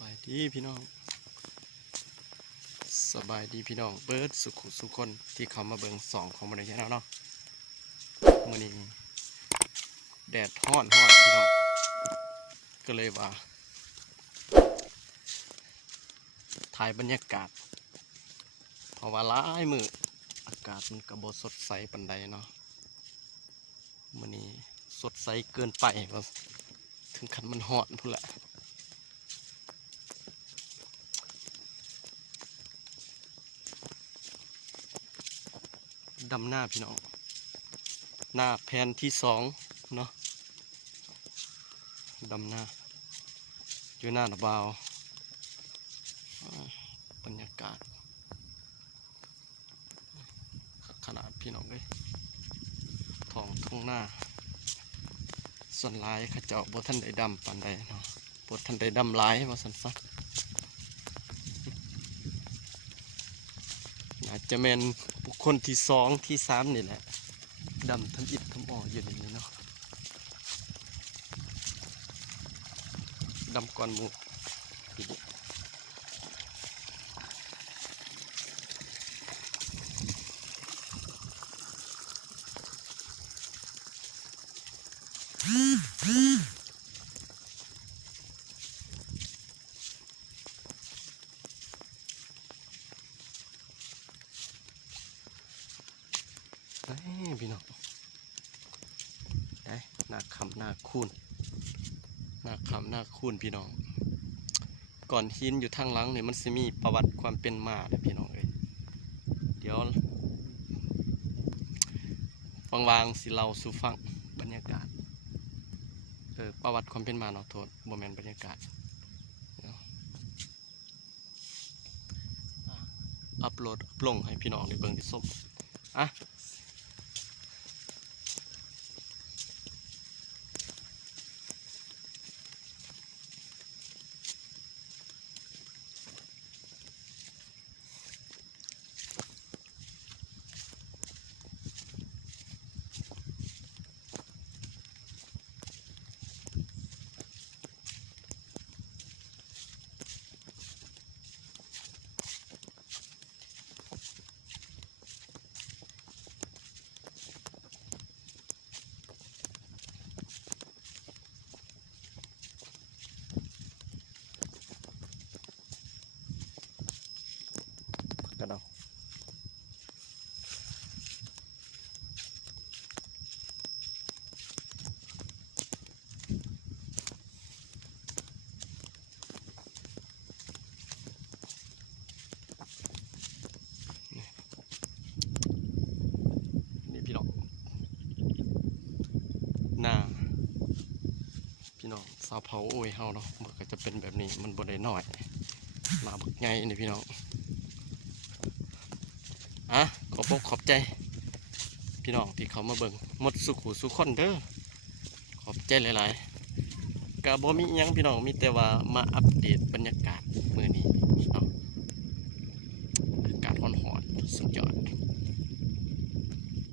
บายดีพี่น้องสบายดีพี่น้องเบิร์ดสุขคนที่เขามาเบิ่งสองของมันได้แล้วเนาะมื้อนี้แดดฮ้อนพี่น้องก็เลยว่าถ่ายบรรยากาศเพราะว่าหลายมื้ออากาศมันก็บ่สดใสปานใดเนาะมื้อนี้สดใสเกินไปว่าถึงขั้นมันฮ้อนพุ่นละดำหน้าพี่น้องหน้าแผนที่2เนาะดำหน้าอยู่หน้าหน้าบ่าวบรรยากาศขนาดพี่น้องเลยท้องทุ่งหน้าส่วนลายข้าเจ้าบ่ทันได้ดำปานใดเนาะบ่ทันได้ดำลายว่าซั่นซะน่าจะเป็นบุคคลที่2ที่3นี่แหละดำทำอิฐทำอ่ออยู่ในนี้เนาะดำก่อนหมู่พี่น้องได้หน้าคำหน้าคูนหน้าคำหน้าคูนพี่น้องก่อนหินอยู่ทางหลังเนี่ยมันจะมีประวัติความเป็นมาเลยพี่น้องเลยเดี๋ยววางๆสิเราสู่ฟังบรรยากาศประวัติความเป็นมาเนาะโทษโมเมนต์บรรยากาศอัปโหลดลงให้พี่น้องได้เบิ่งได้ชมอ่ะกันเอานี่พี่น้องหน้าพี่น้องสาวเผาโอ้ยเฮาเนาะมันก็จะเป็นแบบนี้มันบ่ได้น้อยมาบักไงนี่พี่น้องอ่ะขอบใจพี่น้องที่เขามาเบิ่งหมดสุขคนเด้อขอบใจหลายๆกะบ่มีหยังพี่น้องมีแต่ว่ามาอัปเดตบรรยากาศมื้อนี้เนาะอากาศร้อนๆสุดยอด